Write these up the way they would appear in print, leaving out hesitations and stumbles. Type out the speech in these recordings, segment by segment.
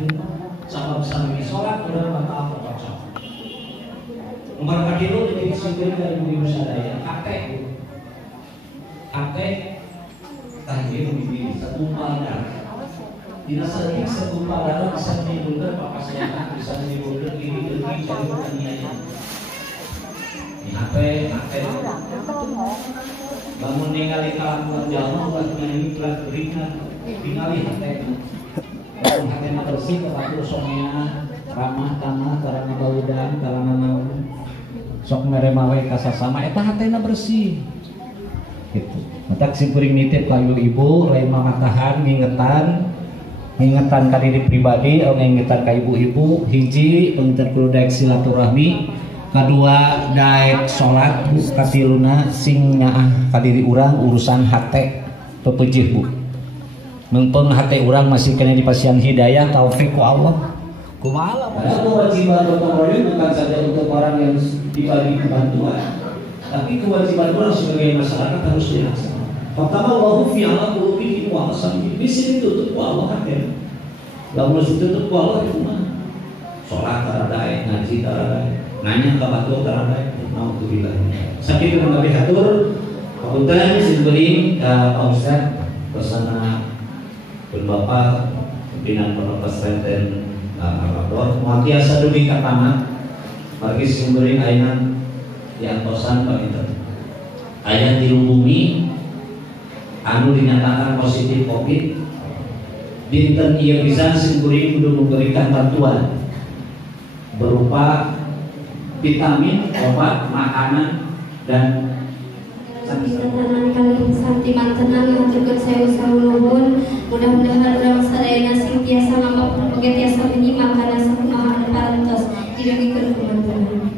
batin sabab sami sholat udah bakal cocok. Nomor kadilu jadi singkir dari Bumi Sadaya kakek tahir di segumpal darah. Tidak sedikit segumpal darah bisa menimbulkan papasan, bisa menimbulkan iri cari pertanian. Ini kakek bangun ningali kalakuan jalma buat nyanyi pelat berikan ningali kakek. Bangun kakek bersih kepatur somea ramah tanah karena baudan karena sok meremawe kasasama eta hatena bersih. Gitu. Matak si kuring nitip kayu ibu lain mamatahan ngingetan ka diri pribadi atau ngingetan ka ibu-ibu hiji pengingetan kudu daek silaturahmi kadua daek salat katiluna sing nyaah ka diri urang urusan hate pepejih bu mengpeng hate urang masih kena dipasihan hidayah taufik ku Allah kumaha padahal kewajiban gotong royong bukan saja untuk orang yang dibagi bantuan tapi kewajiban orang sebagai masyarakat harus dilaksanakan. Pertama Allahu fi ala qulubihim wa qasamihim. Bisa ditutup ku Allah hadir. Lamun ditutup ku Allah itu mah. Salat taradae, ngaji taradae, nanya ka batur taradae. Alhamdulillah. Sakitu mangga hatur papunten simkuring Pak Ustaz bersama Bapak pimpinan Pondok Pesantren Al-Abdor muatiasa dugi ka tamat. Bagi simkuring ayeuna diantosan pakinten aya tilu bumi anu dinyatakan positif COVID dinten ieu pisan simkuring kudu memberikan bantuan berupa vitamin, obat, makanan dan Santiman kali santiman tenang yang juga sewu nuhun mudah-mudahan urang sadayana senantiasa mampu tiasa menyimak kana sakumaha parantos didengikeun kumantunan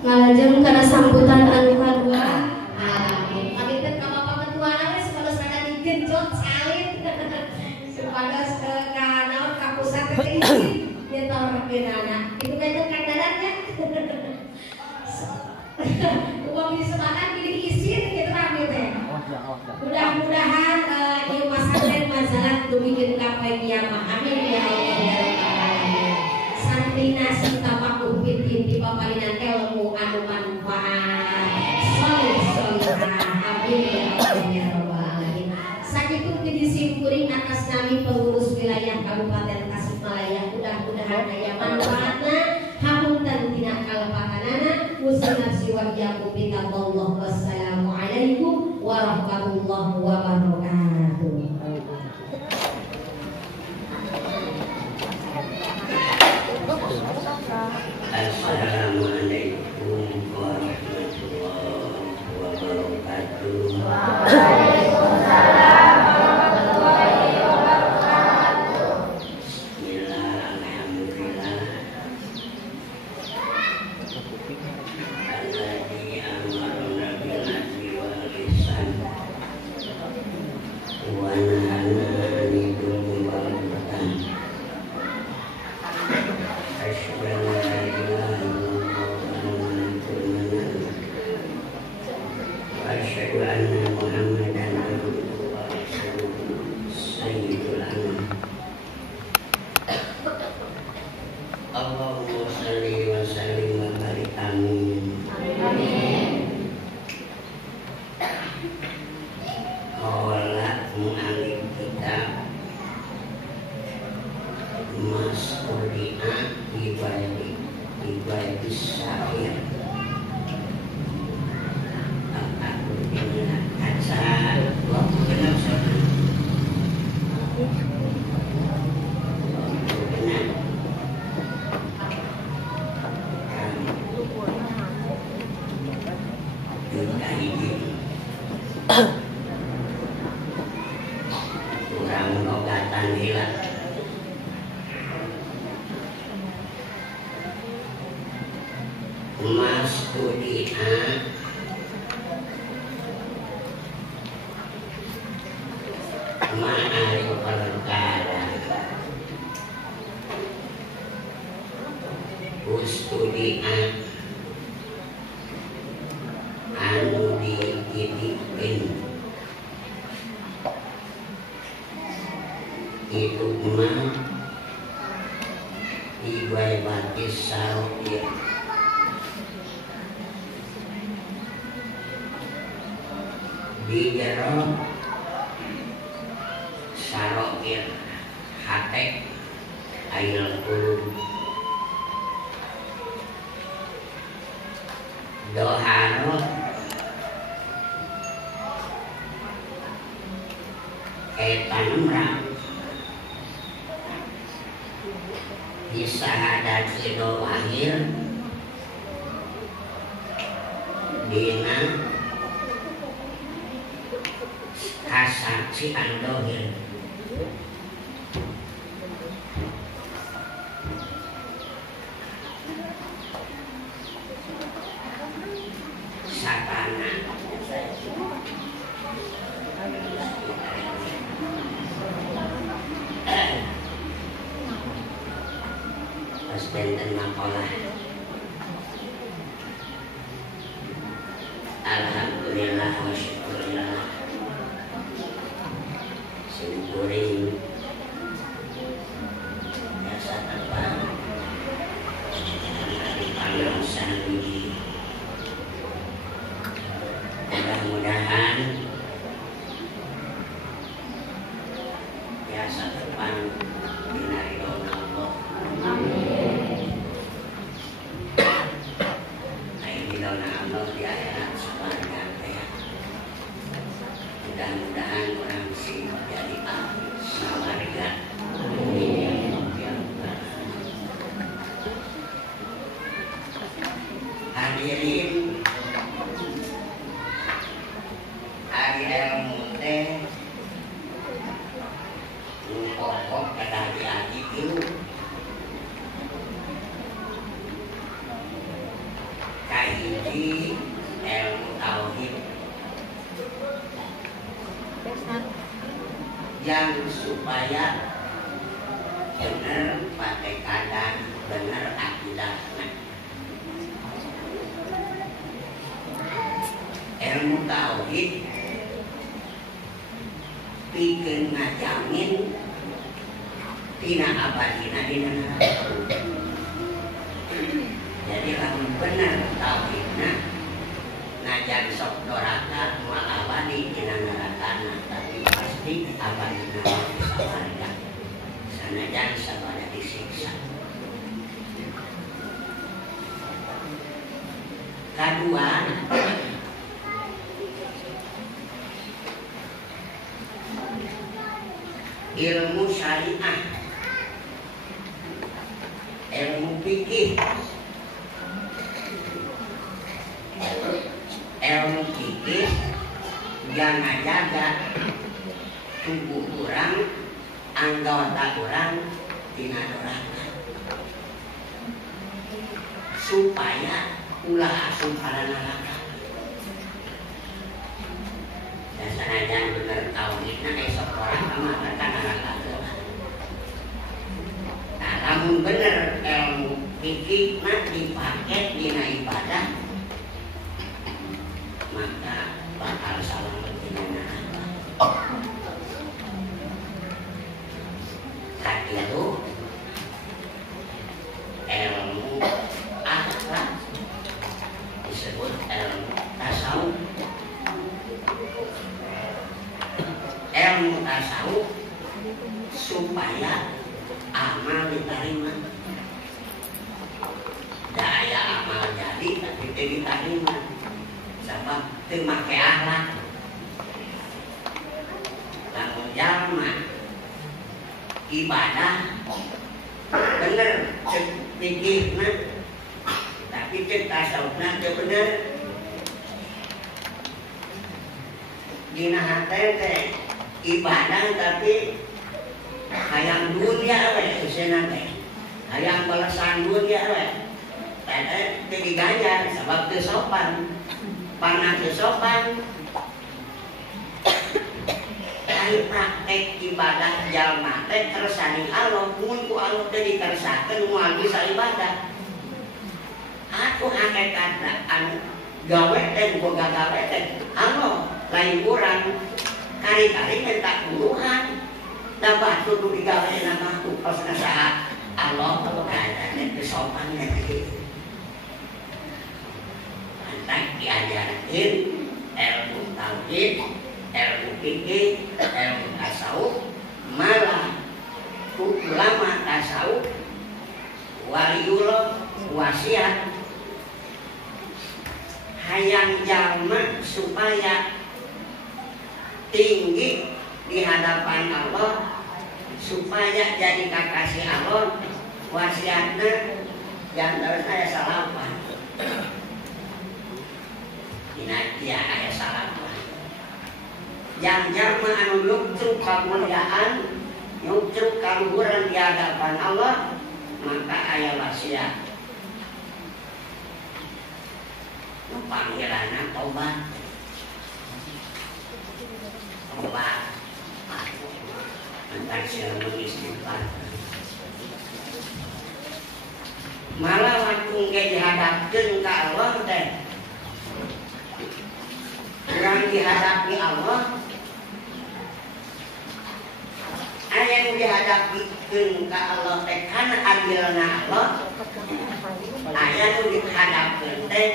ngalajeng karena sambutan anu kadua amin pamit ka Bapak Ketua geus sanes rada digenjot salin supados ka naon ka pusat keisi nyetor rakeunana itu kan kandanannya uang di semangat pilih isi gitu rame teh mudah-mudahan di pesantren masalah dumikeun ka poe kiamat amin ya Allah ya rabbal alamin santina sinta pintin di papalinan ilmu anu manfaat soleh-solehah amin ya Allah ya rabbal alamin sakitu disimkuring atas nami pengurus wilayah Kabupaten Tasikmalaya mudah-mudahan aya manfaatna hapunten tina kalepatanana musnafsi wa iyyakum bitallah wassalamu alaikum warahmatullahi wabarakatuh. Assalamualaikum warahmatullahi wabarakatuh. Waalaikumsalam warahmatullahi wabarakatuh. Bismillah, alhamdulillah. Alladzi amarna bil adli wal ihsan wa nahana 'anil munkari wal baghi. Asyhadu an la ilaha asyhadu anna Muhammadan abduhu wa rasuluhu sayyidul anam. Allahumma shalli wa sallim wa barik amin. Qala mu'allim kitab mas'uli'ah ibadah syair aku ingat kaca waktu kenal sama kurang ogatan hilang Mas Kudi'a ma'arif perkara Ustudi'a anu dititipin itu mah Isarokir di jero sarokir hatek ail kulub doharot etanumrang disahadat ido wahir dina kasaksi andohir satana pas benten makolah alhamdulillah wa syukurillah syukurin biasa terbang dari panausan ini mudah-mudahan biasa terbang dinari dona Allah ini dona Allah di akhirat sepanjang ya mudah-mudahan orang sih jadi sawarga hadirin hari ilmu teh pokok kada adik itu kahiji ilmu tauhid yang supaya benar pakai kadang benar akidahnya ilmu tauhid bikin ngajamin tina abadina dina neraka jadi lamun bener tauhidna ngajar sok doraka mual abadi dina neraka tapi pasti abadina bisa warga sanajan sabada disiksa kedua ilmu syariah ilmu fikih ilmu fikih jangan jaga tubuh kurang anggota kurang tina doraka supaya ulah asup para neraka dan sanajan bener tauhidna esok orang mah tekan neraka nah lamun bener ilmu fikih mah dipakai dina ibadah maka bakal selamat dina neraka katilu ilmu akhlak disebut ilmu tasawuf ilmu tasawuf supaya amal diterima daya amal jadi tapi tidak diterima sebab itu make akhlak lamun jalma ibadah bener cek pikirna tapi cek tasawufna teu bener dina hate teh ibadah tapi hayang dunia we usena teh hayang balasan dunia we teh teu diganjar sabab teu sopan panah teu sopan ari praktek ibadah jalma teh kersani Allah mun ku Allah teh dikersakeun moal bisa ibadah aku hakikatna anu gawe teh boga gawe teh Allah lain kurang kari-kari minta puluhan dapat kudu digawe nama makhluk pas saat Allah kalau kaya sopan gitu. Antak diajarin ilmu tauhid, ilmu fikih, ilmu tasawuf, malah ulama tasawuf, waliullah, wasiat, hayang jalma supaya tinggi di hadapan Allah, supaya jadi kekasih Allah. Wasiatnya yang terus saya salapan. Ini ayat salapan. Yang jalma anu nyucuk kemuliaan, nyucuk kaluhuran di hadapan Allah, maka ayat wasiat. Panggilannya tobat. Tobat. Antar siapa mengistighfar. Malah waktu nggak dihadapkan ke Allah teh, yang dihadapi Allah, yang dihadapi ke Allah teh karena adilna Allah, yang dihadapkan teh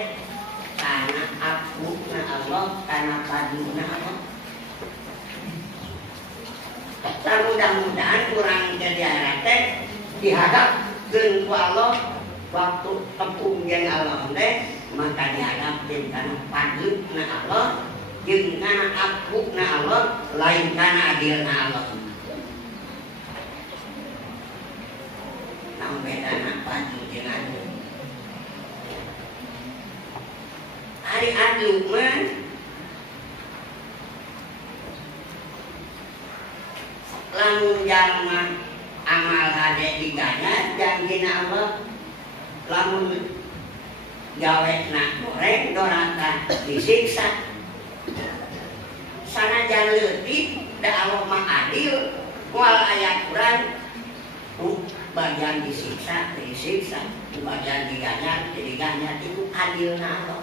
karena afuna Allah, karena paduna Allah. Mudah-mudahan kurang jadi teh dihadapkan ke Allah. Waktu tepung yang Allah teh maka dihadapin karena paduna Allah, jeung kana afuna Allah, lain kana adilna Allah. Nah bedana padu jeung adil. Ari adil mah lamun jalma amal hade diganya janjina Allah. Lamun gawe nak goreng doraka disiksa. Sanajan leutik da Allah mah adil, moal aya Quran bagian disiksa, bagian diganya itu adilna Allah.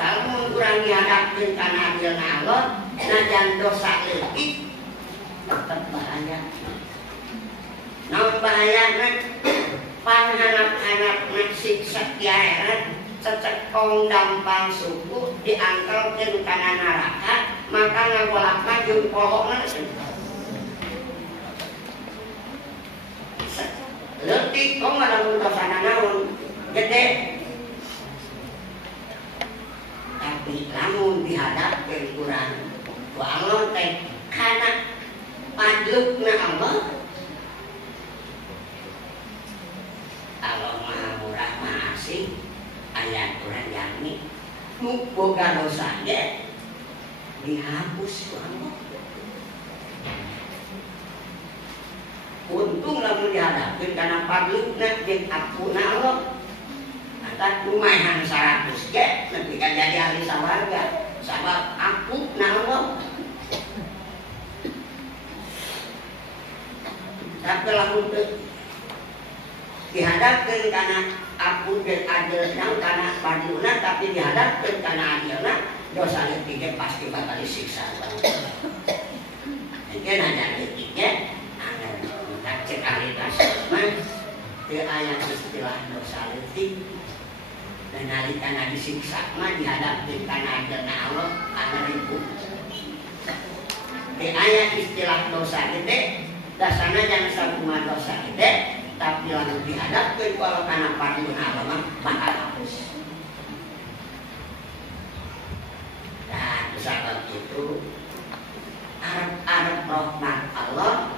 Lamun kurang dihadapkeun kana adilna Allah, najan dosa leutik tetep bahaya. Namun bahayana panghanap-hanap siksa di akhirat cecekong dampang suku diangkelkeun kana neraka, maka ngagolakna jeung polokna leutik kok lamun dosana naon gede. Tapi lamun dihadapkeun urang ku Allah teh kana padleukna Allah, Allah Maha Murah Maha Asih, ayat Quran yakni nu boga dosa ge dihapus ku Allah. Untung lamun dihadapkeun kana padleukna jeung afuna Allah, ata lumayan 100 ge nepi ka jadi ahli sawarga sabab afuna Allah. Tapi lamun dihadapkeun kana ampun dan adilna kana paduna, tapi dihadapkeun kana adilna dosa leutik pasti bakal disiksa. Engke nanya leutik anggar cek ahli tasawuf teu aya istilah dosa leutik. Dan nalikana disiksa mah dihadapkeun kana adilna Allah kana ribu. Teu aya istilah dosa gede, dasarna jangan sakumaha dosa gede. Tapi lalu dihadapkan kalau karena paduna Allah bakal hapus. Dan sahabat itu arep rahmat Allah,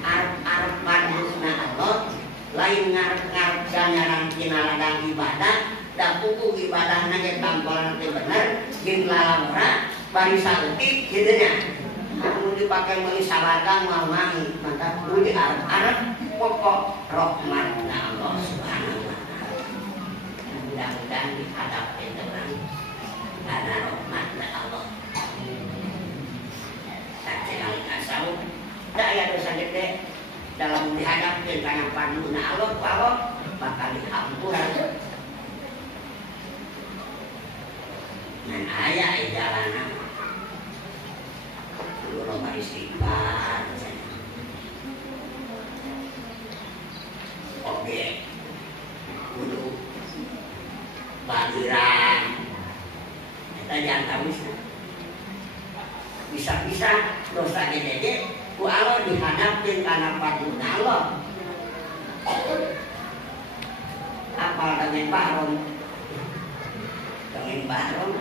arep paduna Allah, lain ngarep janyaran kinaladang ibadah, dan puku ibadahna ge tampolan teh bener, jeung lalamura bari saeutik kitu nya. Anu dipake meuli sawarga moal mangi, maka kudu diarep-arep pokok rahmatna Allah Subhanahu wa taala. Mudah-mudahan dihadapi dengan karena rahmatna Allah. Sajengan tasawuf da aya dosa gede dalam dihadapi karena paduna Allah bakal diampuran. Dan aya jalanan Guru istighfar. diantawisna. Bisa-bisa dosa gede ku Allah dihadapkeun kana patuna Allah. Apal dengan baron, dengan baron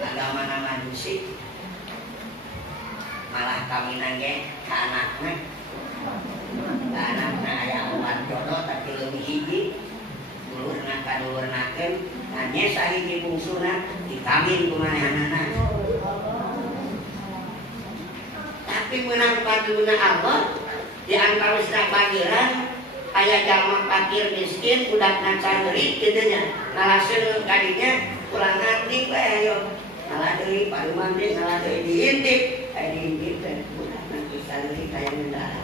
agama manusia malah kawinan ge ka anakna aya umat jodoh tapi leuwih hiji dulurna kadulurnakeun hanya sahiji bungsuna dikawin ku manehanana. Tapi menang patuna Allah di antawisna bageran aya jalma fakir miskin budakna cangeurik kitu nya ngalaseun kadinya ulang nanti bae ayo ngalah deui paruman teh ngalah deui diintip aya diintip teh budakna cangeurik aya ngendara.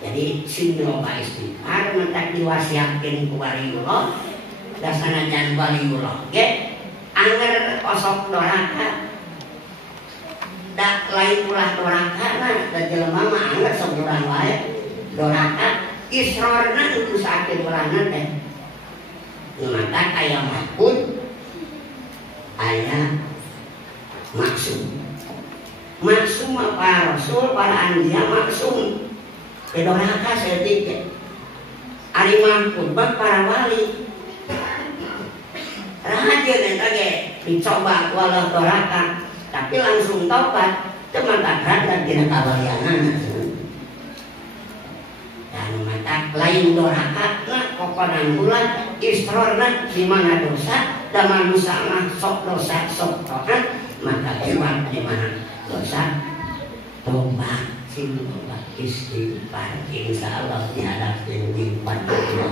Jadi sing loba istighfar mentak diwasiatkeun ku waliullah dasana jan waliullah ge anger osok doraka da lain ulah doraka na da jelema mah anger sok urang wae doraka isrorna itu sakeun urangna teh mata aya mahbud aya maksum maksum para rasul para anbiya maksum kedoraka setik ari mampun para wali rahajeun eta ge dicoba walau doraka tapi langsung tobat teu mantak dan tina kawalianana dan mantak lain doraka na kokonan ulah isrorna di mana dosa da manusia mah sok dosa sok tobat maka hewan di mana dosa tobat sing tobat istighfar insyaallah dihadapkeun di patuna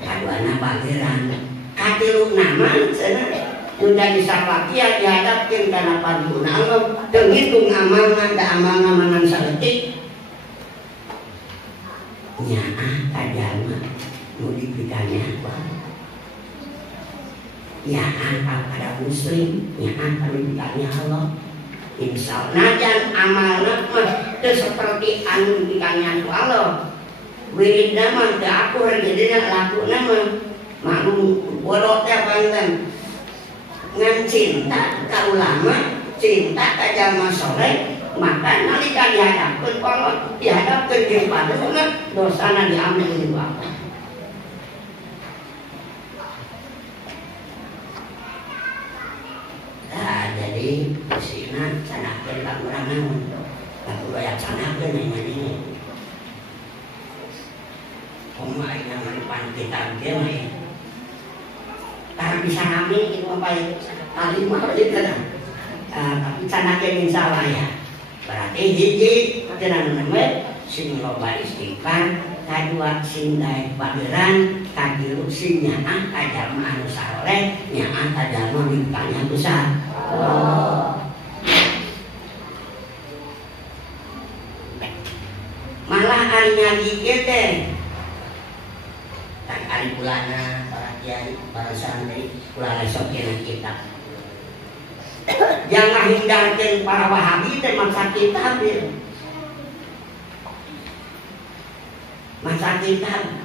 kaduana bageran katiluna mah cenah sudah disapakia dihadapkeun kana patuna Allah teu ngitung amalna da amalna manan saeutik nyaah kajalma nu dipikanya apa nyaah kepada muslim nyaah pamintanya Allah insya Allah najan amalna mah teu seperti anu dipikanya Allah wiridna mah teu akur jadina lakuna mah maklum bodoh teh panten ngan cinta ka ulama cinta ka jalma soleh maka nalika dihadapkeun Allah dihadapkeun jeung paduna dosana diambil di Allah. Nah, jadi kesina canakeun ka urang naon aku aya canakeun yang ini kumaha aya malipan kitab ge mah karena bisa rame itu apa ya kali mah gitu kan tapi canakeun insyaallah ya berarti hiji cenah nama sing loba istighfar kadua sing daek bageran kadieu sing nyaah ka jalma anu saleh nyaah ka jalma mintanya besar malah ari ngaji ge teh kan ari bulana para kiai para santri ulah esok kena kitab jangan hindarkan para wahabi teh masa kitab ya masa kitab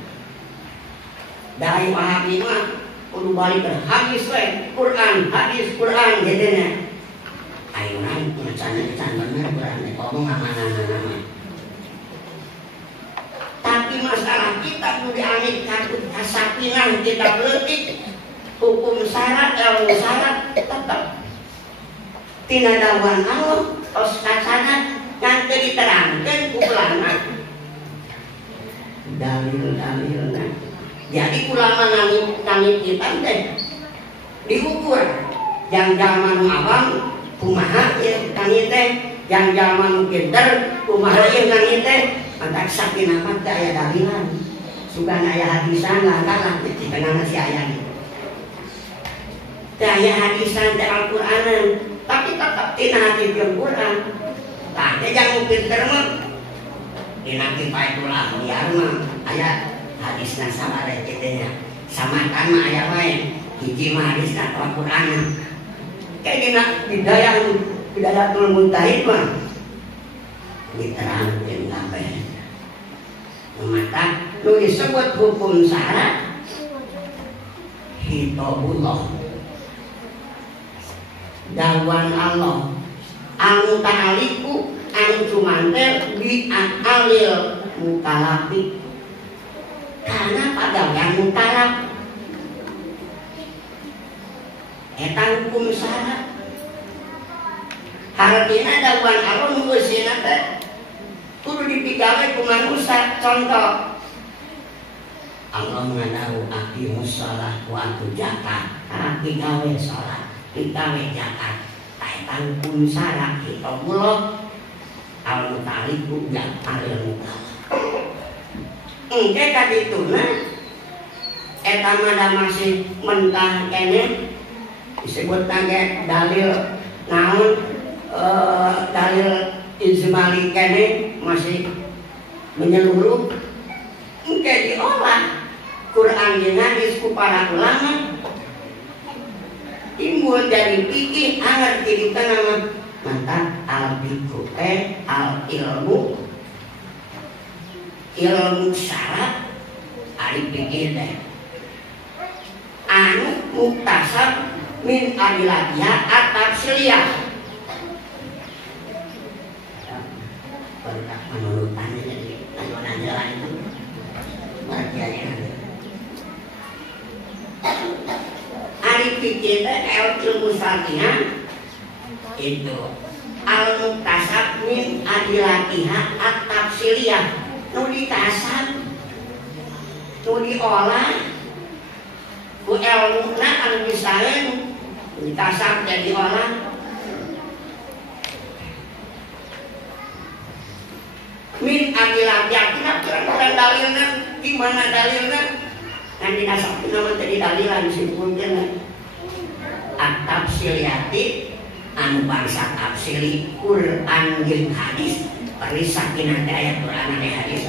dari wahabi mah kudu balik ke hadis we Quran hadis Quran jadinya ayunan can bener berani ngomong aman-aman. Tapi masalah kita nu diangit katut kasakinan kita leutik hukum syarat ilmu syarat tetap tina dawuhan Allah tos kacana ngan teu diterangkeun ku ulama dalil-dalilna. Jadi ulama ngangit kita teh diukur yang zaman awam kumaha ieu ngangit teh, yang zaman pinter kumaha ieu ngangit teh. Maka saking amat teh aya dalilan. Sugan aya hadisan lantaran dikenana si aya ieu. Teh aya hadisan teh Al-Qur'anan, tapi tetep tina hati Al-Qur'an. Tah teh jangan pinter mah dina Kifayatul Awliya mah aya hadisna sabaraha kitu nya. Samakan mah aya wae. Hiji mah hadisna Al-Qur'an. Kayak dina Bidayatul Mujtahid mah diterangkeun kabeh. Maka nu disebut hukum syarat hitabullah dawan Allah anu ta'aliku anu cumantel bi alil mukalafi karena pagawean mukalaf eta hukum syarat hartina dawan Allah nu geusina teh kudu dipigawe ku manusia. Contoh Allah ngadawu aqimus shalah wa atu zakat, pigawe salat, pigawe zakat. Ta eta hukum syarat hitabullah al-mutaliku yang alil mukallaf. Engke kadituna eta mah masih mentah kene disebut ge dalil naon dalil ijmali kene masih menyeluruh. Engke diolah Quran jeung hadis ku para ulama timbul jadi fikih anger jadi kana mantap al-fiqhu al-ilmu syarat ari fikih teh anu muktasab min adilatiha at-tafsiliyah. Menurut tanya jadi ajuan jalan itu bagiannya ari fikih teh ilmu syariah itu al-muktasab min adilatiha at-tafsiliyah nu dikasab nu diolah ku ilmuna anu disaeun dikasab jadi olah min adilat yakin kira-kira dalilna gimana dalilna nanti nasab nama tadi dalilan disebutkan at-tafsiliyati anu bangsa tafsili Quran jeung hadis perisakin nanti ayat Quran dan hadis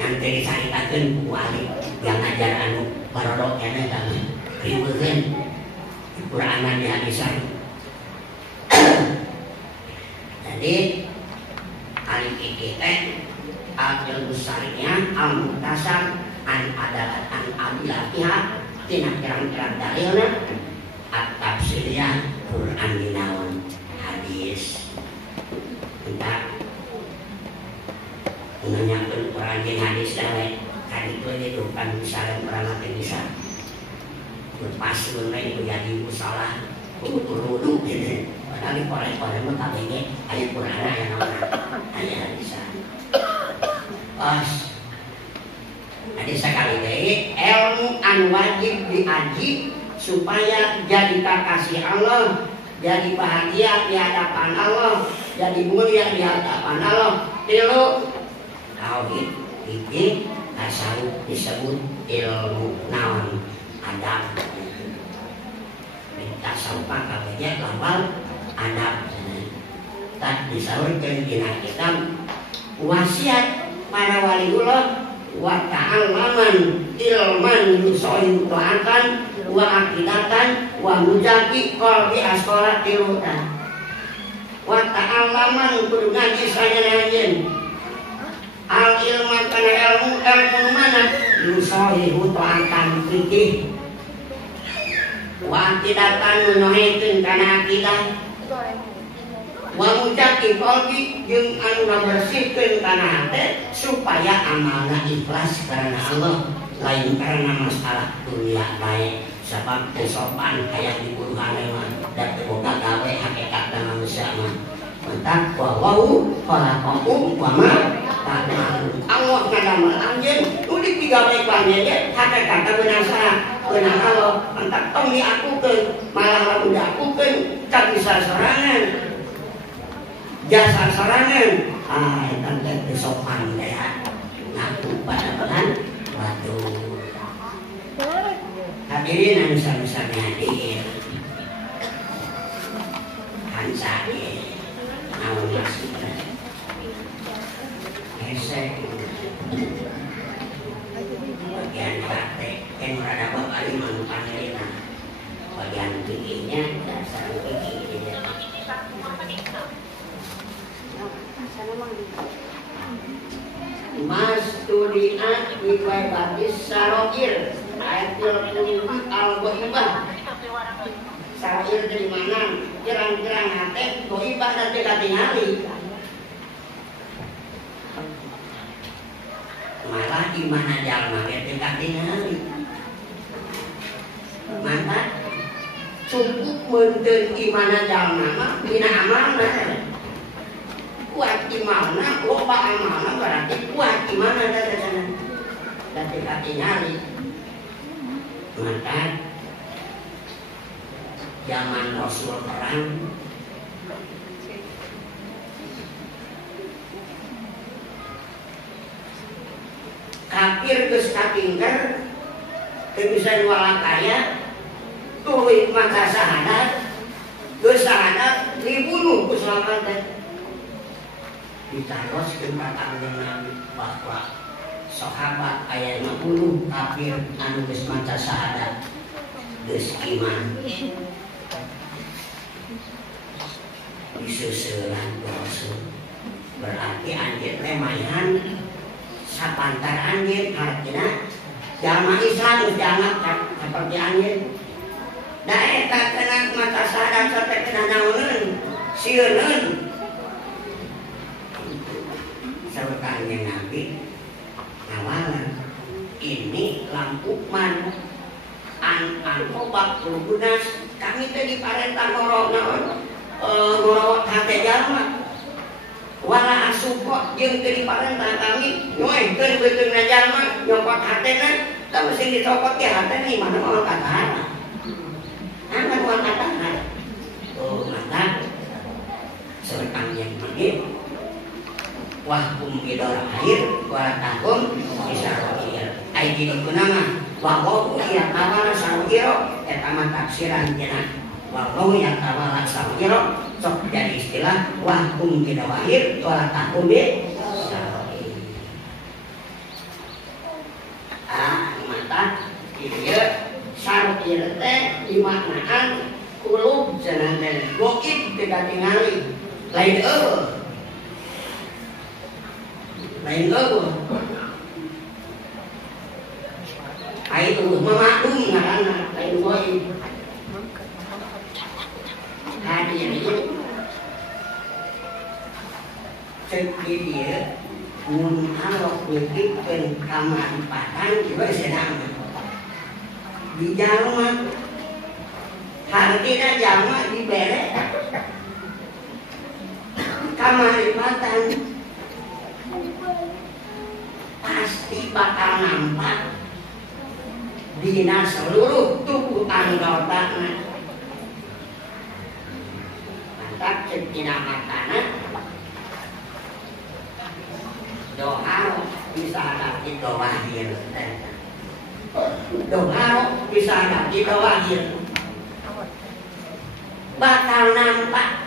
nanti dicaritakeun ku ahli yang ngajar anu barodok kene kan riweuheun Quran dan hadisan. Jadi ahli fikih teh al-ilmu syariah al-muktasab an adalah an adilatiha tina kirang-kirang dalilna at-tafsiliyah Quran dinaon hadis. Entah menanyakeun Quran jeung hadis dawe kaditu itu kan misalnya orang teh bisa lepas mulai menjadi musalah wudu gitu. Padahal di pore-pore mah kabeh aya Quran aya naon aya hadisan. Jadi sekali lagi ilmu an wajib diaji supaya jadi kekasih Allah, jadi bahagia di hadapan Allah, jadi mulia di hadapan Allah. Tilu tauhid iki tasawuf disebut ilmu naon adab. Tasawuf kabeh lambal adab. Tak disaurkeun dina kitab wasiat para waliullah wa ta'allaman ilman yusoyu ta'atan wa akidatan wa mujaki qalbi askola tilutan wa ta'allaman kudu ngaji sanyanyain al ilman kana ilmu mana yusoyu ta'atan fikih wa akidatan nunohekeun kana akidah wa mucaki kolbi jeung anu ngabersihkeun kana hate supaya amalna ikhlas karena Allah lain karena masalah dunia bae sabab sopan aya di buruhan mah da teu boga gawe hakikatna manusia mah mentak wa wau khalaqakum wa ma ta'malun Allah ngadamel anjeun nu digawe ku anjeun hakikatna beunang saha beunang Allah mentak tong diakukeun malah lamun diakukeun ka bisa sorangan jasa sorangan eta teh sopan teh ngaku pada Tuhan batu hadirin anu sami-sami hadir hansake naon maksudna hesek bagian hate yang rada bakal manu panelina bagian tingginya dasar tinggi Mas tudiat ibai batis sarokir ayat 20 al-ghaibah sarokir dari mana kirang-kirang hati ghaibah dan tidak tingali malah di mana jalma tidak tingali mantap cukup menten di mana jalma dina amalna kuat imanna, loba amalna berarti kuat imanna dan tidak tingali maka zaman Rasul perang kafir geus katingker teu bisa walakaya tuluy maca syahadat geus syahadat dibunuh ku sahabat dicaroskeun ka Kanjeng Nabi bahwa sahabat aya 50 kafir anu geus maca syahadat geus iman diseuseurang ku Rasul berarti anjeun lemayan sapantar anjeun artina jalma Islam geus dianggap saperti anjeun da eta kena maca syahadat sampai kena naoneun sieun Kanjeng Nabi awalan ini lampu man an obat lunas kami teh diparentah ngorok hate jalma wala asupo jeung teu diparentah kami nyoekeun beuteungna jalma nyopot hatena da mesti dicopot ke hatena di mana mau katana ana mau katana oh mantap sareng Kanjeng Nabi wahkum bidor air walatakum isarokir ai dinu kunama wahu ya tawala sarokiro eta mah tafsiran cenah wahu ya tawala sarokiro sok jadi istilah wahkum bidor air walatakum isarokir mata ieu sarokir teh dimaknaan kulub cenah teh goib teu katingali lain lain eueuh ai tuh mamadum ngaranna lain goib hadirin cek di dieu mun alok beukikeun kamanfaatan kieu senang di jalma hartina jalma dibere kamanfaatan pasti bakal nampak dina seluruh tubuh anggotana mantap cek dina matana doa bisa dapet doahir doa bisa dapet doahir bakal nampak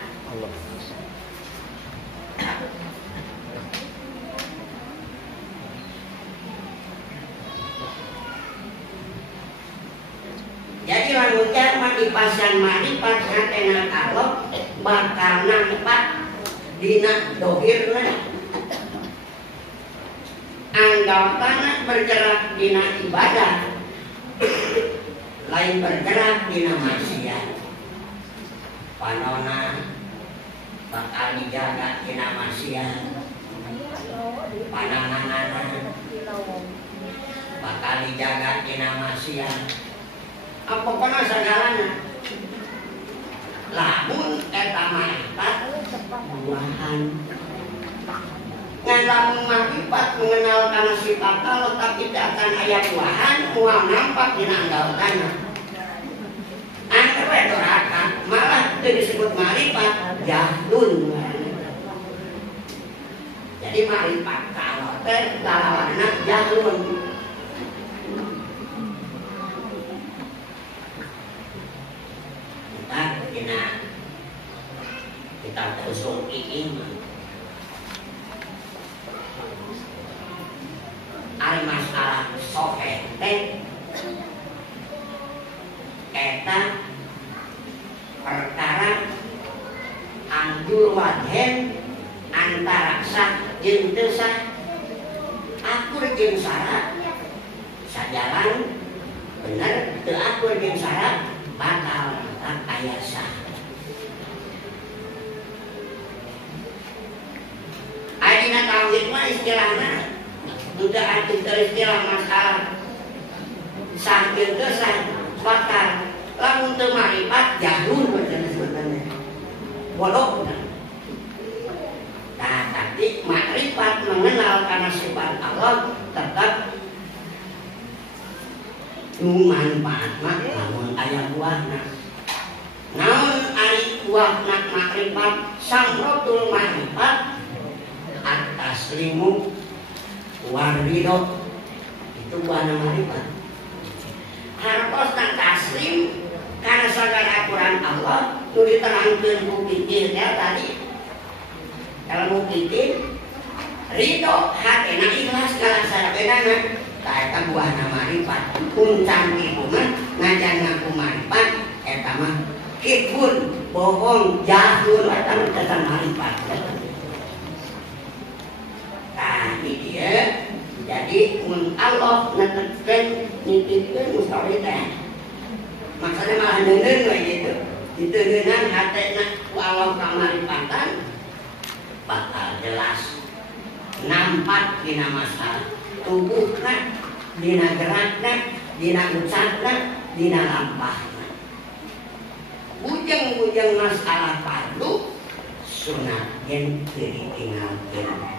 jadi lamun jalma dipasian marifat ngatena Allah bakal nampak dina dohirna anggotana bergerak dina ibadah lain bergerak dina maksiat panona bakal dijaga tina maksiat pananganana bakal dijaga tina maksiat apapun segalanya lamun eta marifat buahan ngalamun marifat mengenal kana sifat Allah tapi tidak akan aya buahan mual nampak dina anggalkana angker we doraka malah teu disebut marifat jahlun jadi marifat ka Allah teh lawanna jahlun kita usung iman ari masalah sohe teh eta perkara anjur wadhen antara sah jeung teu sah akur jeung syarat sajalan bener teu akur jeung syarat batal aya sah ayeuna tauhid mah istilahna duda atuh istilah masalah sah jeung teu sah batal lamun teu marifat jahlun sebenarnya bodoh nah tapi makrifat mengenal karena sifat Allah tetap manfaat mah lamun aya buahna namun ari buahna makrifat samrotul makrifat atas limu warrido itu buahna makrifat hartos taslim karena segala aturan Allah itu diterangkan buktinya tadi kalau bukti ridho hatena ikhlas segala sarabedana eta buahna marifat puncan ibu mah ngajan ngaku marifat eta mah kibun bohong jahlun eta mah tata marifat nah ini dia jadi mun Allah netepkeun nitipkeun mustahil maksudnya malah neungeun we gitu diteuneungan hatena ku Allah kamarifatan bakal jelas nampak dina masalah tubuhna dina gerakna dina ucapna dina lampahna bujang-bujang masalah fardu sunat yen teu ditinggalkeun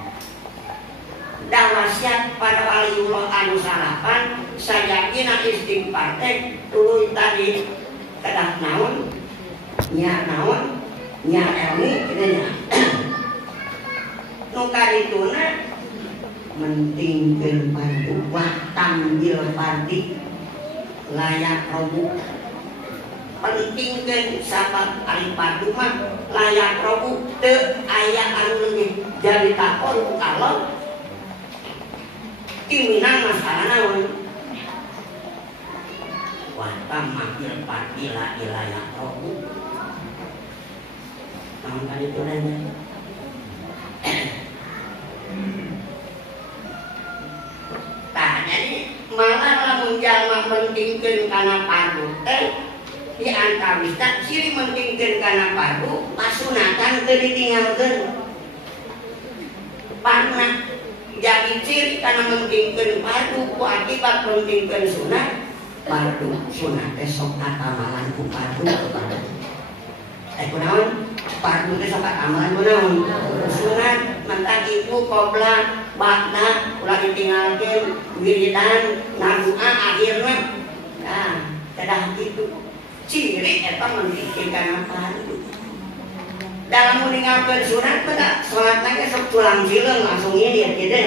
da wasiat pada waliullah anu salapan sayakina istighfar teh tuluy tadi kedah naon nya ilmu kitu nya nu karituna mentingkeun fardu wa tambil fardi layak robu pentingkeun sabab ari fardu mah layak robu teu aya anu leuwih jadi takon Allah kiminan masalah naon wa tamakil fadila ilayah robu naon kali itu nanya tah jadi malah lamun jalma mentingkeun kana fardu teh di antarista ciri mentingkeun kana fardu pasunatan teu ditinggalkeun pernah jadi ciri karena mentingkeun fardu ku akibat mentingkeun sunat fardu sunat teh sok katamalan ku fardu kunaon fardu teh sok katamalan kunaon sunat mentak ibu qobla ba'da ulah ditinggalkeun wiridan nadua akhirna nah kedah kitu ciri eta mentingkeun kana fardu dalam meninggalkan sunat pada sholatnya sok tulang sileung langsung ini gitu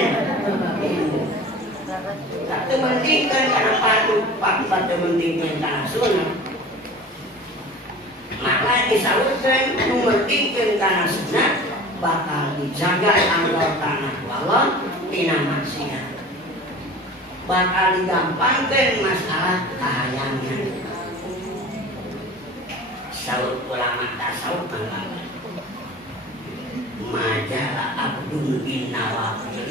satu mentingkan karena fardu satu mentingkan karena sunat maka disebutkan mentingkan karena sunat bakal dijaga anggota Allah tina maksiat bakal digampangkan masalah kahayangan saud ulama tasawuf mengatakan majalah abdul bin nawafil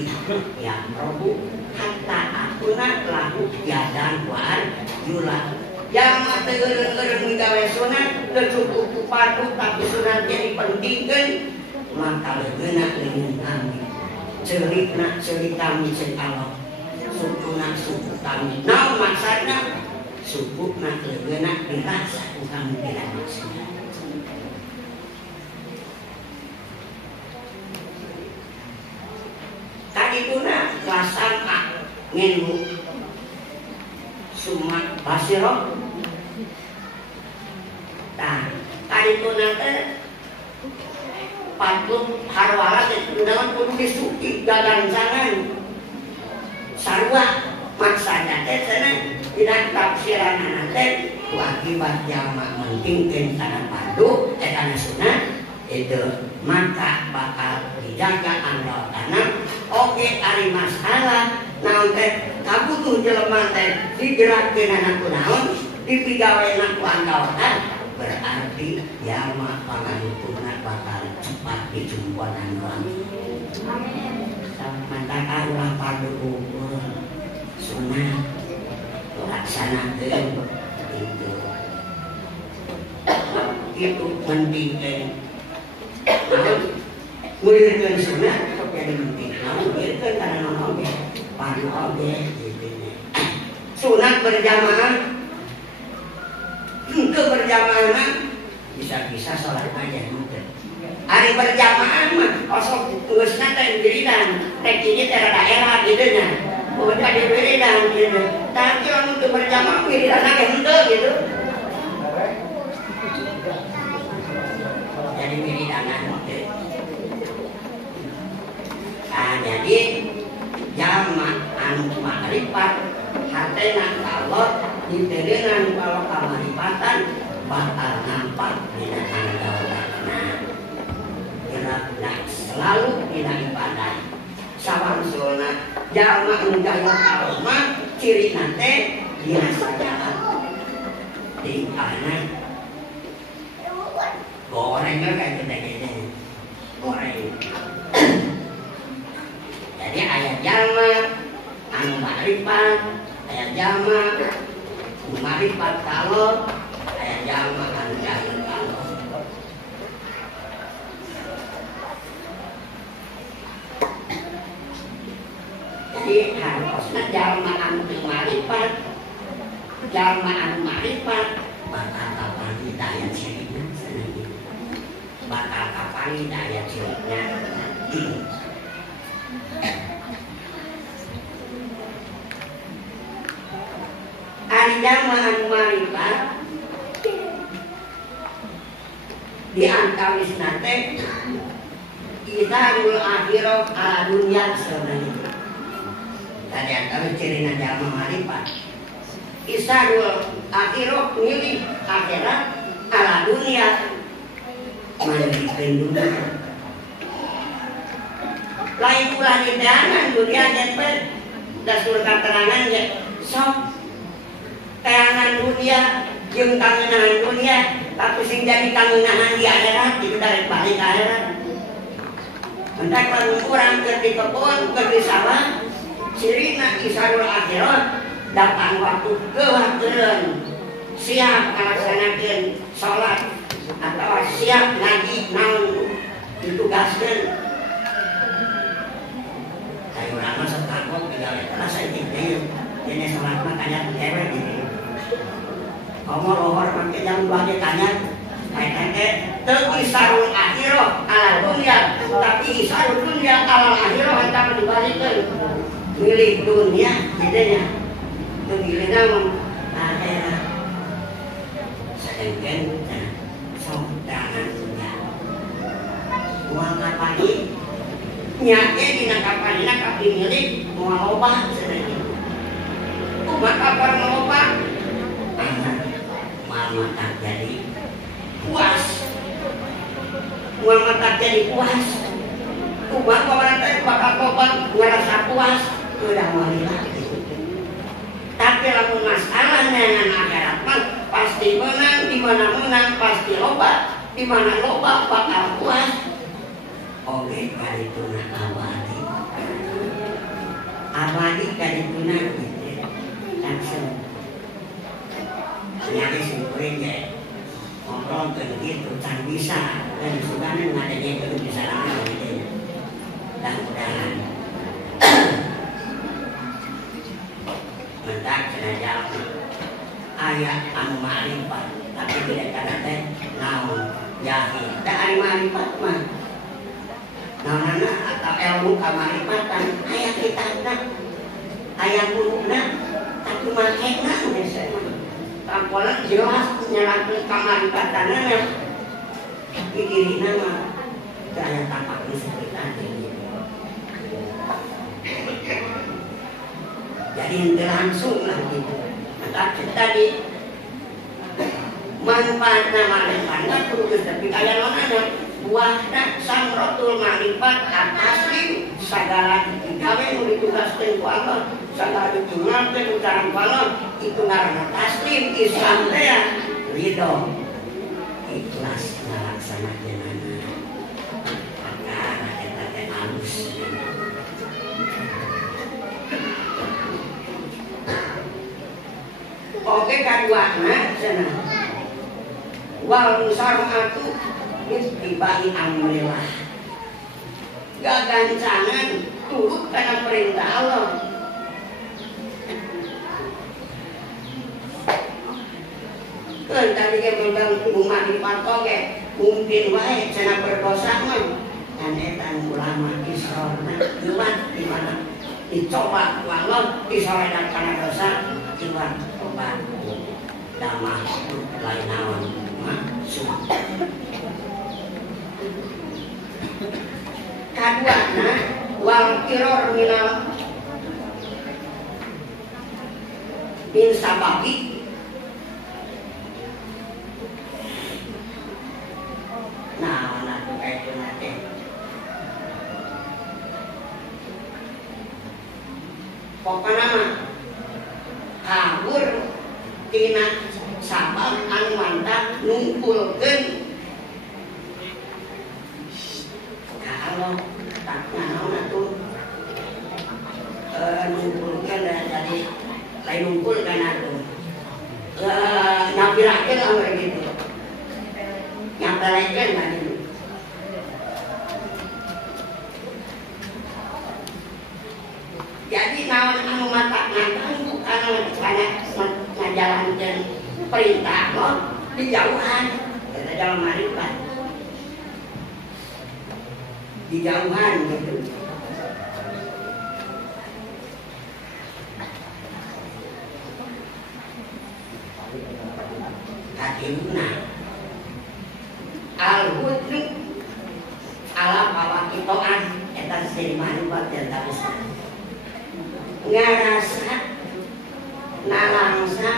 yang robu hatta akuna lahu yadan wan jula yang mata gereng-gereng gawe sunat tercukup fardu tapi sunat jadi pentingkeun maka leuna leuweung kami ceurikna ceurik kami ceuk Allah sukuna suku kami naon maksudna sukuna leungeuna dirasa ku kami tidak maksudna kadituna kelasan A ngenu sumat basiro nah kadituna teh patung harwala dengan kudu disuki gagancangan sarua maksana teh sana tidak tafsiran teh akibat jama mentingkeun kana fardu kana sunat itu maka bakal dijaga anggotana oge ari masalah naon teh kabutuh jelema teh digerakkeun ana kunaon dipigaweuna ku anggota berarti jama panganuturna bakal cepat dijumpuan anggota. Mantap ulang fardu ukur sunat laksanakeun itu penting mulirkeun sunat sok jadi penting mulirkeun kana naon oge fardu oge sunat berjamaah henteu berjamaah bisa-bisa salat aja henteu hari berjamaah mah osok geusna teh wiridan teh kieu teh daerah kitu nya udah di wiridan kitu tapi lamun teu berjamaah wiridan ge henteu gitu jadi wiridanan teh jadi jamaah anu makrifat hatena kalot diterengan kalau kamarifatan bakal nampak dina anggotana gerakna selalu dina ibadah sawangsuna jalma anu jaya kaloma cirina teh dina sajaat tingkahna gorengnya kayak gede-gede goreng jadi aya jalma anu makrifat aya jalma marifat kalor aya jalma anu jahil kalor jadi harusnya jalma anu marifat jalma anu marifat bakal kapani daya cirina bakal kapani daya cirina ari jalma anu marifat di antawisna teh idharul akhirah ala dunya sebenarnya tadi antara cirina jalma marifat isarul akhirah milih akhirat ala dunya mandikeun dunya lain ulah hidangan dunia jempel dasur katerangan ya sok kayangan dunia jeung kangenahan dunia tapi sing jadi kangenahan di akhirat itu dari balik akhirat hendak lamun urang keur di kebon keur di sawah cirina isarul akhirat datang waktu kewakeureun siap ngalaksanakeun salat atau siap ngaji naon ditugaskeun kayu urang mah sakagok digawe terasa intinya ini salat makanya kewe gitu ngomong lohor pakai jam 2 ge tanya kayak teu isarul akhirah ala dunya tapi isarul dunya ala akhirah eta dibalikeun milih dunia jadinya teu milih naon akhirat sadengkeun sok jangan dunia uang kapani nyake dina kapanina kapri milih moal loba sadengkeun umat kapar loba Muhammad tak jadi puas Muhammad tak jadi puas umat pemerintah bakal kobar ngerasa puas udah walilah tapi lamun masalahnya ngan akhirat mah pasti menang di mana menang pasti loba di mana loba bakal puas oge kadituna abadi kadituna langsung nyari simpurin ya ronton gitu can bisa dan sukanya ngadanya itu bisa lama gitu mudah-mudahan mentak kena jawab ayah anu ma'rifat tapi tidak kata teh naon jahil tak ada ma'rifat mah naonana atau ilmu kamarifatan ayah kitabna ayah guruna tapi makena biasanya tampolan jelas nyalakan kamarifatannya di diri nama saya tampak seperti tadi jadi itu langsung lah gitu maka tadi manfaatnya marifat terus tapi kalian mana buahnya samrotul marifat asli segala gawe nu ditugaskeun ku Allah segala ditugaskeun ucapan Allah itu ngaranna taslim Islam teh ridho ikhlas ngalaksanakeunana maka eta teh halus oke kaduana cenah wal musaratu ittiba'i amrillah gagancangan turut karena perintah Allah kan tadi ke memang bunga di patoke mungkin wae cenah berdosa mah dan etan ulama isrona iwan di mana dicoba Allah disoredan karena dosa iwan obat damah lain naon maksud kaduana wal kiror minal bin sababi nah atuh itu nate pokokna mah kabur tina sabab anu mantap ngumpulkeun kalau tak naon atuh ngumpulkeun dari lain ngumpulkan atuh nyapirakeun lah gitu nyapirakeun lah gitu jadi naon anu mata ngantanggu anu ngajalankeun perintah Allah di jauhan eta jalan marifat di jauhan gitu katiluna al-hudnu ala pawakitoan eta seri marifat dan terus ngarasa nalangsa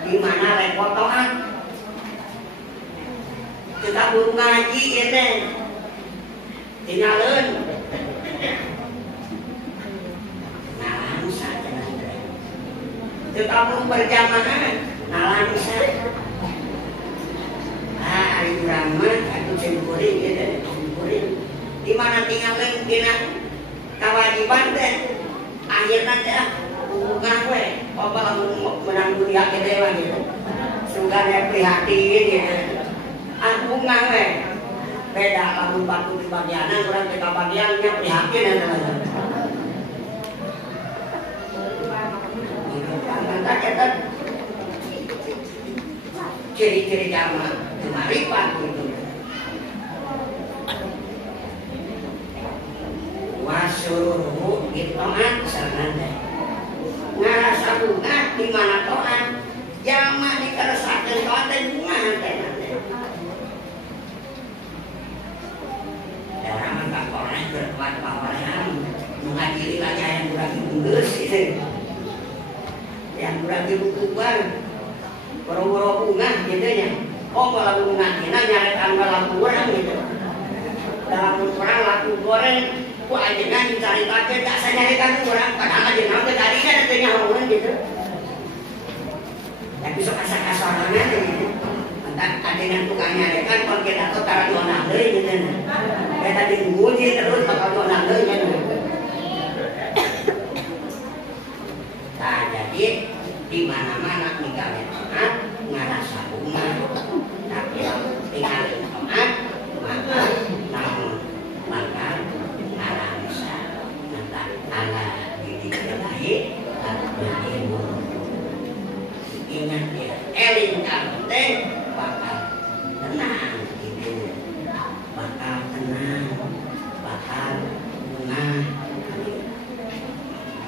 di mana repotoan kita buru ngaji gitu tinggalin nalangsa kita buru berjamaah nalangsa hari Brahma aku cempurin gitu cempurin di mana tinggalin tina kewajiban teh akhirnya teh hubungan we apa menang dunia gede mah gitu sungguhnya prihatin gitu hubungan we beda lamun batu di bagianan kurang ke bagiannya prihatin ya karena kita ciri-ciri jamaah marifat gitu wasuruhu itoan sananda ngarasa bunga di mana toan jamaah dikeresakeun toan teh bunga hentena orang mah orang berkuat paparan menghadiri lagi yang kurang geus gitu yang kurang dibukukan boro-boro bunga gitu ya oh kalau bunga kita nyarekan laku orang gitu dalam orang laku goreng ku ajengan dicari take tak sanyarekan orang padahal ajengan teh tadi kan teh nyahoeun gitu tapi sok kasar-kasaran gitu entar ajengan tukang nyarekan kon kita teh tara dona deui gitu eta diuji terus bakal dona deui kan nah jadi di mana-mana nih kalian ngarasa bunga tapi ingat ya eling kamu teh bakal tenang gitu, bakal tenang, bakal tenang.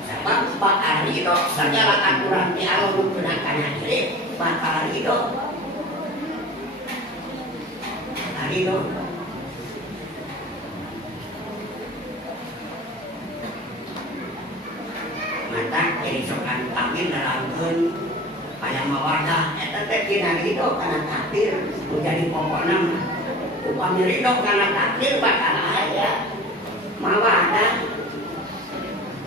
Sebab bakal ridho segala aturan di Allah menggunakannya diri bakal ridho. Ridho. Mata jadi sokan panggil dalamkeun aya mawadah eta teh dina ridho kana takdir menjadi pokokna upami ridho kana takdir bakal aya mawadah.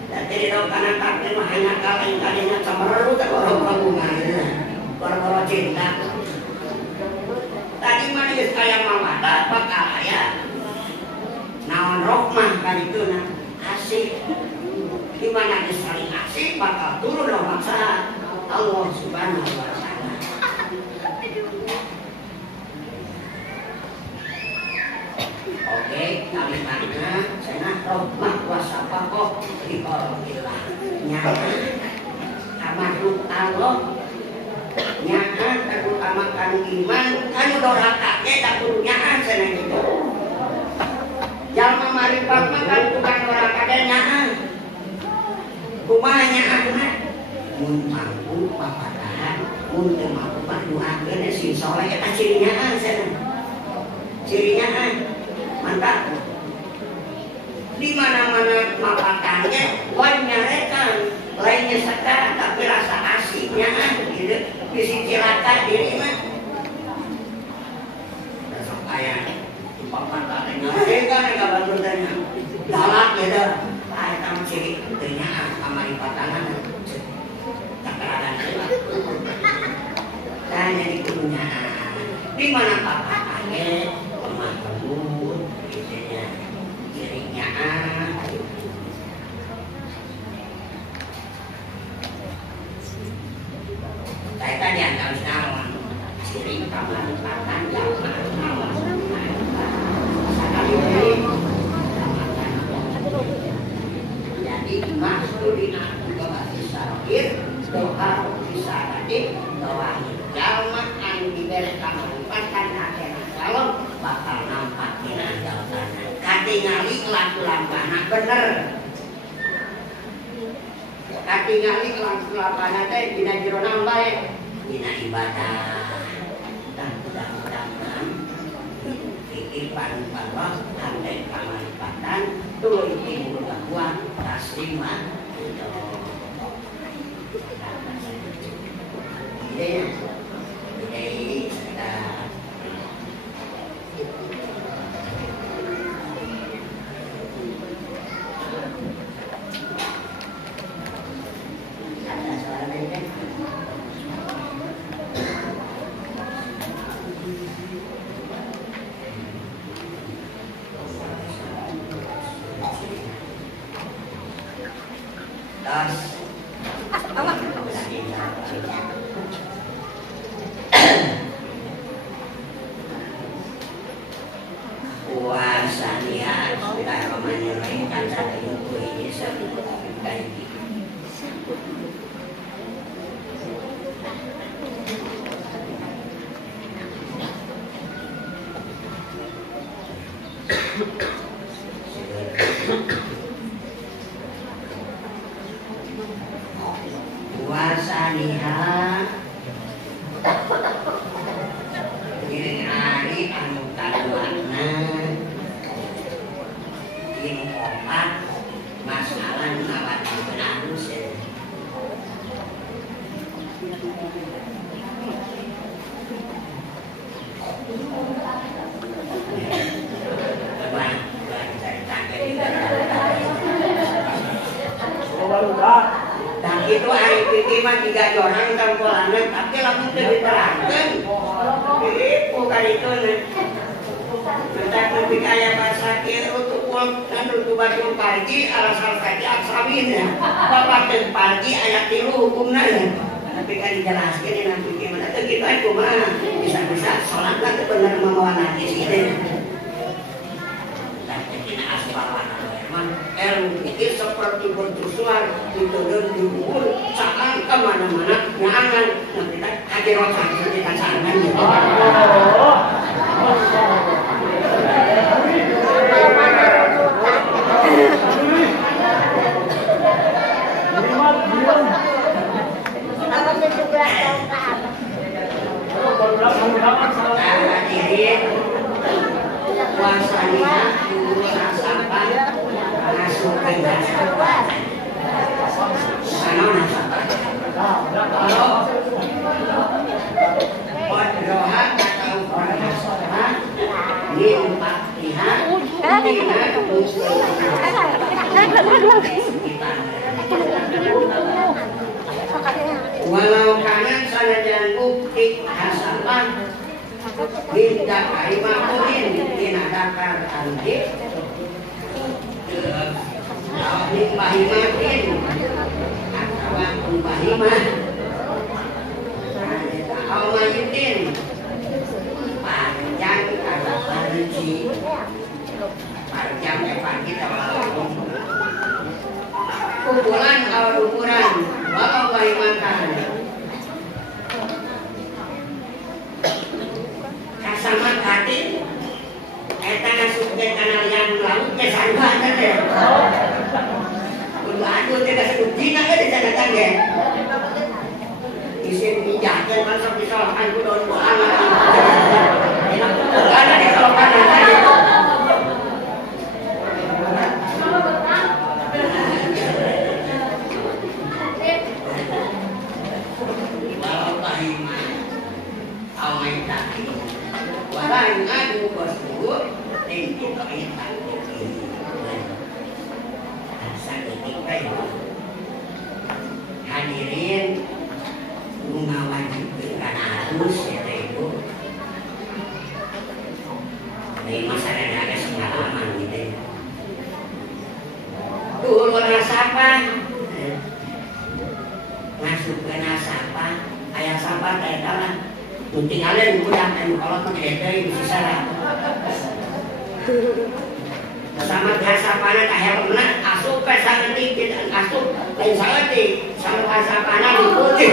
Da ridho kana takdir mah hanya kalain kalinya samereru teh orang-orang boro-boro cinta. Tadi mah geus aya mawadah bakal aya naon rohmah kadituna asik. Di mana geus saling asik bakal turun rahmat Allah Subhanahu wa taala. Oke, kalimatnya cenah rahmah wasafaqah di qalbillah. Nyata amanut Allah nyata terutama kanu iman kanu dorakake da kudu nyaan cenah kitu. Jalma marifat mah kan tukang dorakake nyaan. Kumaha nyaanna? Mun mampu papadahan, mun teu mampu mah duakeun si soleh eta ciri nyaan cenah. Ciri nyaan. Mantap. Di mana-mana mapakannya lain nyarekan, lainnya sekarang tapi rasa asiknya gitu. Bisi cilaka diri mah. Besok aya papatannya nyarekan enggak bantu tanya. Galak gitu. Aya tang ciri teu nyaan kamari patangan. Cakaran heula. Tanya di kudunya. Di mana papatannya lemah lembut isinya cirinya saya tadi yang nawan ciri kamar pakan jaman nawan sekali ini jadi maksud doa isyair doa isyair doa jalma anu diberi kamar pakan akhirat kalau bakal nampak dina jaltana katingali laku-lampana bener katingali laku-lampana teh dina jero nambae dina ibadah dan mudah-mudahan pikir paling-paling andai kamaripatan tuluy timbul bahwa taslimah ide itu hari ini mah 3 orang tangkolangan tapi langsung diterangkan itu kali itu kita lebih kaya bahasa kira untuk uang dan untuk batu pagi alasan saja aksawin ya bapak dan pagi ayat 3 hukumnya tapi kan dijelaskan ya nanti gimana itu kita itu mah bisa-bisa sholat kan benar membawa najis ini tapi kita asal ilmu pikir seperti bertusuan ditodong diukur saat kemana-mana nyangan nah kita kira sakit di kasangan gitu. Hadirin puasanya dulu nasaban masuk ke nasaban mana nasaban kalau podrohat atau nasaban di empat pihak dengan walau kanan sanajan bukti hasaban minta kaimakuin tinadakar antik bahimakin atau bahimah awmayitin panjang kata parji panjang pagi ukuran atau ukuran walau bahimakan sama hati eta ngasuknya kanal yang laut ke sana teh udah aduh teh kasih dina kan di sana kan ya isin mijah teh masuk di solokan ku don anak ada di solokan tadi walau bahimah awai tadi walau ngadu bosku tinggi kaitan hadirin mengawajibkan harus ya ibu ini masalahnya ada pengalaman gitu dulu nasapa masuk ke nasapa ayah sapa kayak kalah penting kalian udah kan kalau tuh kita bisa salah sama kasapana kahel mana asup pesan ketik kita asup lain salah di sama kasapana diikuti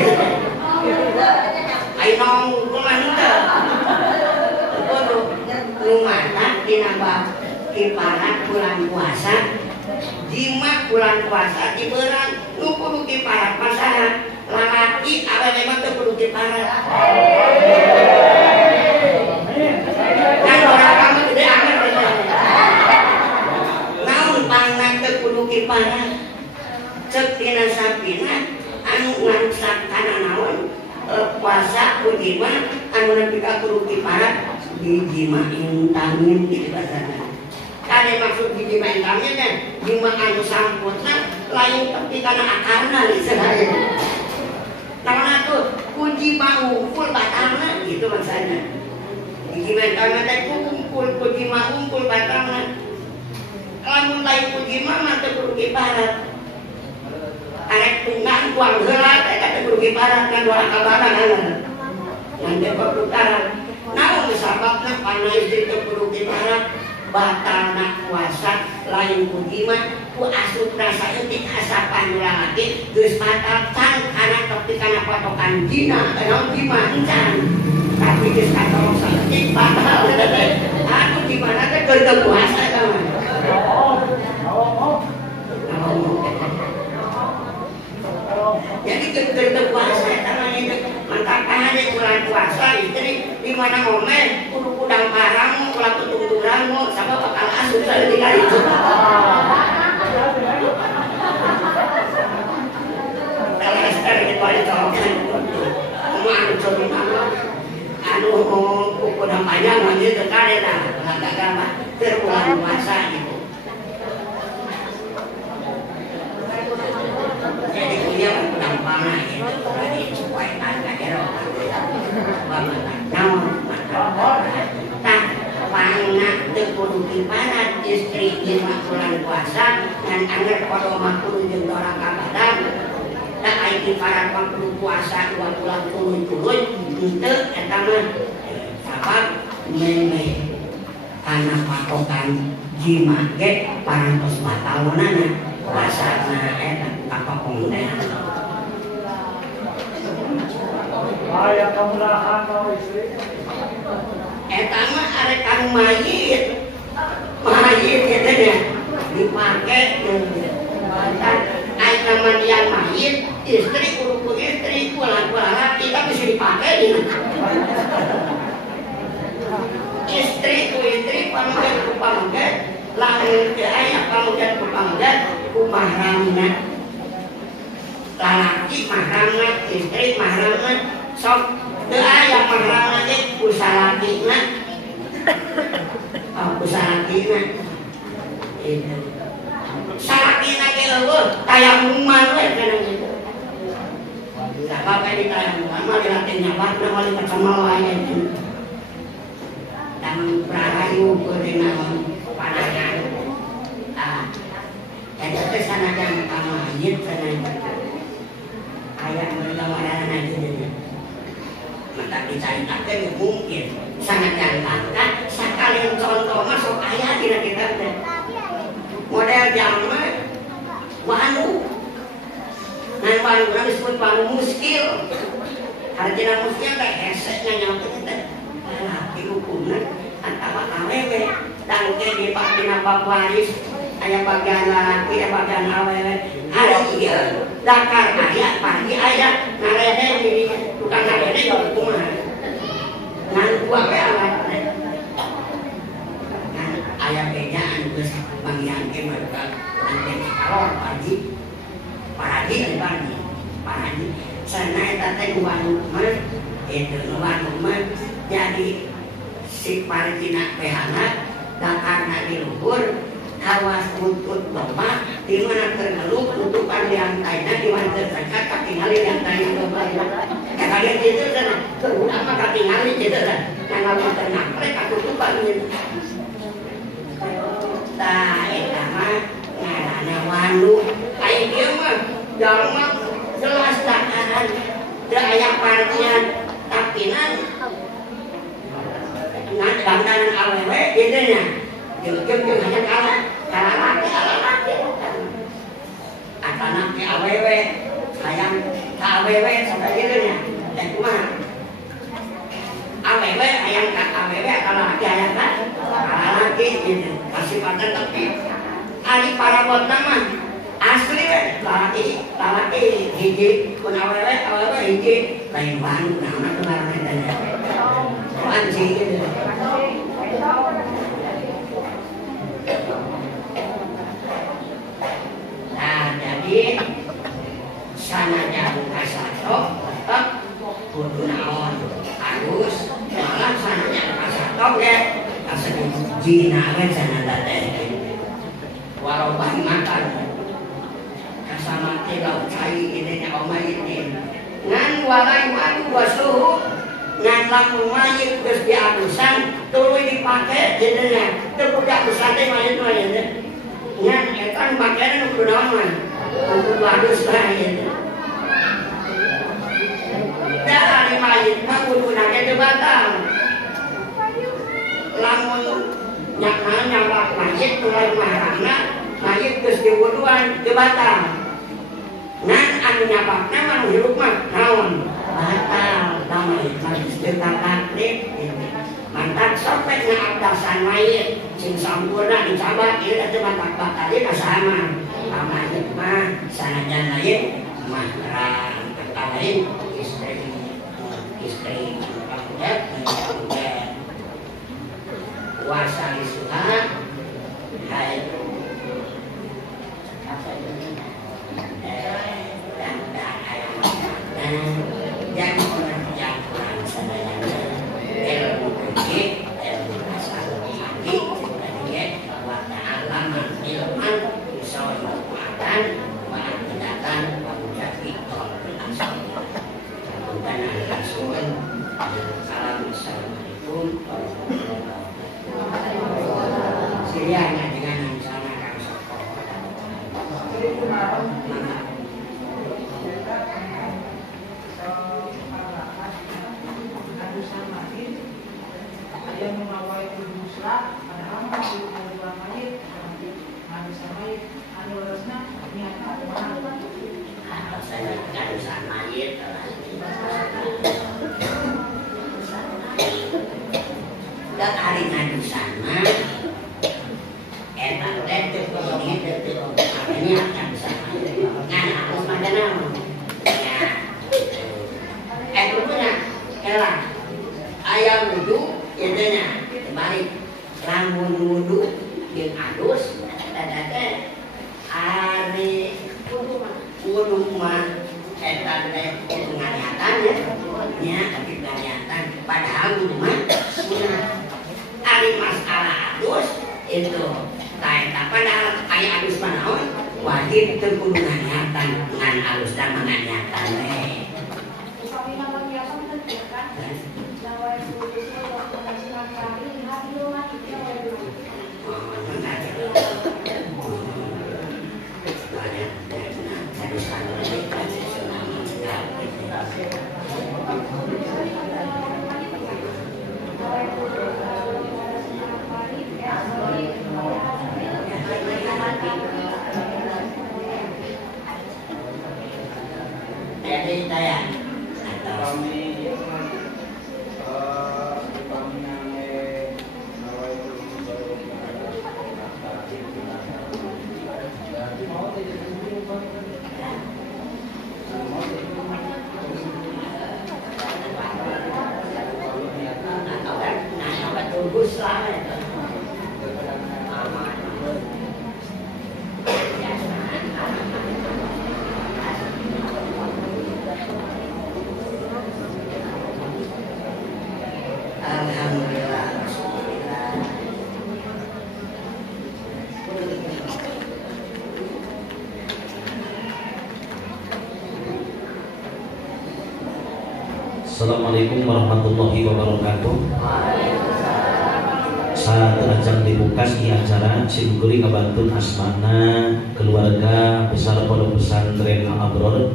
ayo nong rumah kita itu rumahnya dinambah kiparat bulan puasa jimat bulan puasa diberan lu kudu kiparat masalah lalaki ada memang tuh kudu kiparat kan orang kamu gede amat pangna teu kudu kiparat ceuk dina sapina anu ngangsak kana naon puasa uji mah anu nepi ka kudu kiparat dijima intamin di bahasana kade maksud dijima intamin teh jima anu sampurna lain tepi kana akarna istilahna karena tuh uji mangungkul batangna gitu maksudnya dijima intamin teh kumpul uji mangungkul batangna lamun lain puji mama teh kudu kiparat arek tunggang kuang heula teh teh kudu kiparat kan dua kabaran nanti pertukaran naon sababna pana istri teh kudu kiparat batalna puasa lain puji mah ku asup rasa eutik asapan lalaki geus batal can kana tepi kana patokan dina naon jima encan tapi geus katolong saeutik batal aku di mana teh keur puasa ta jadi ketika puasa namanya mantapane bulan puasa istri di mana momen kudu kudang parang ulah tutungturangmu sama bakal asup saleutik itu kalau di balik colokan anu coba anu kudang panjang nanti tekare lah kata mah bulan puasa gitu jadi punya pedang panah itu tadi supaya tanda kero tak panah tekudu kiparat istri lima bulan puasa dan anak kodo makul jeung orang kabadan tak ai kiparat makul puasa 2 bulan turun-turun henteu eta mah sabab memeh kana patokan jima ge parantos batalonana puasana eta kapakong teh Ayah kemudahan kau istri. Eta mah arek kanu mayit gitu ya dipakai air mandian mayit istri kudu istri pulang laki tapi bisa dipakai istri ku istri pamungket ku pamungket lamun teu aya pamungket ku pamungket ku mahramna lalaki mahramna istri mahramna sok teu aya mahramna teh ku salakina ku salakina salakina ge eueuh tayamuman we kana gitu apa-apa di tayamuman mah dilatih nyabatna wali kacamala aya itu dan prarayu kedengan panangan eta teh sanajan kamayit sanajan aya mergawaran aja deh maka dicaritakeun mungkin sanajan langka sakalian contoh masuk aya dina kita teh model jalma wanu ngan wanu disebut wanu muskil artinya muskil teh heseknya nyampe teh laki hukumna antara awewe dan ke di dina bab waris aya bagian laki aya bagian awewe hari ieu dakar aya pagi aya ngarehe di tukang ngarehe yo kumaha ngan gua we alatna ngan aya bedaan geus bagian ke mereka nanti kalau pagi sana teh wanu mah itu wanu mah jadi si partina pehana dakarna di luhur awas buntut domba di mana tergeluk tutupan lantainya di mana tersekat katingali lantainya domba kalian itu kan apa katingali itu kan karena ternampre katutupan gitu tah eta mah ngaranna wanu aya dieu mah jalma jelas dakaran teu aya partian tapinan ngan dandanan awewe kitu nya jeung hanya kala laki atana ke awewe hayang ka awewe sampai kitu nya teh kumaha awewe hayang ka awewe kala laki hayang ka kala laki gitu kasipatan tapi ari parabotna mah asli we lalaki hiji kun awewe hiji lain wanu naonna teu ngaranna teh anjing gitu. Nah jadi sanajan kasato tetep kudu naon harus malah sanajan kasato ge kasebut jina we sanada teh walau bahan makan kasamate lauk cai ini nya omayitin ngan walai madu wasuhu ngan lamun mayit geus diadusan tuluy dipake jenengan teu kudu adusan teh mayit teh ngan eta makana nu kudu naon mah kudu adus lah ieu da ari mayit mah kudu nake teu batal lamun nyawak mayit mulai marahna mayit geus diwuduan teu batal ngan anu nyabakna mah hirup mah naon batal damai majlis taklid mantap sampai ngabdasan mayit sing sampurna dicabat ieu teh mantap batal ieu sama mayit mah sanajan mayit mahram lain istri pangget wasali suha hai dan hari ngadusan mah eta teh teu kumaha teu makanya akan sama ngan aku mah naon ya bener elah aya wudu ieu nya balik lamun wudu jeung alus eta teh ari wudu mah eta teh ngariatan ya nya ketika ngariatan padahal wudu mah sunah ari masalah alus itu lain padahal aya alus mah naon wajib teu kudu ngariatan ngan alus dan ngariatan teh Assalamualaikum warahmatullahi wabarakatuh. Saat ajang dibuka di acara simkuri ngabantun asmana keluarga besar pondok pesantren Al Abror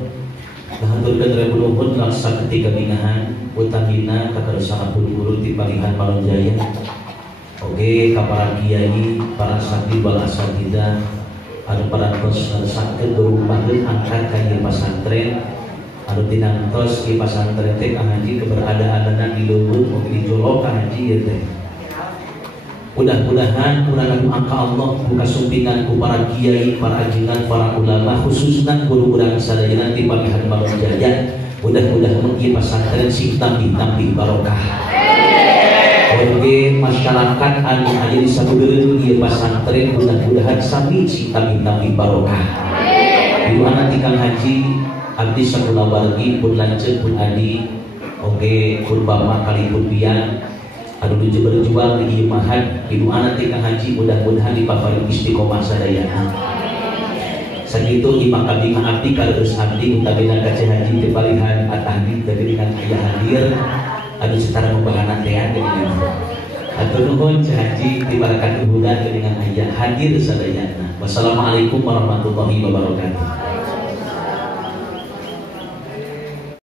ngahaturkeun rebunuhun laksa ketiga binahan utamina kakarosana guru-guru ti Palihan Palon Jaya oge ka para kiai para sakti wal asatidah anu parantos ngaresakeun berumaheun angkat ka ieu pasantren anu tinantos di pasantren teh haji keberadaanna di leuweung oge dijolok ka haji ieu teh. Mudah-mudahan urang anu angka Allah buka sumpingan ku para kiai, para ajinan, para ulama khususna guru urang sadayana ti Palihan Palon Jaya. Mudah-mudahan ieu pasantren sing tambih-tambih barokah. Oge masyarakat anu aya di sabeureun ieu pasantren mudah-mudahan sami sing tambih-tambih barokah. Doana ti Kang Haji abdi sakula wargi pun lanceuk pun adi oge pun bapak kalipun pian anu nuju berjuang di ieu mahad di doana ti Kang Haji mudah-mudahan dipaparing istiqomah sadayana. Sakitu imam abdi ngabdi kareus abdi utamina ka Cai Haji teu Palihan atahdi teu dengan aya hadir anu secara membahana teh dengan atur nuhun Cai Haji dibarakat ubudan dengan aya hadir sadayana. Wassalamualaikum warahmatullahi wabarakatuh.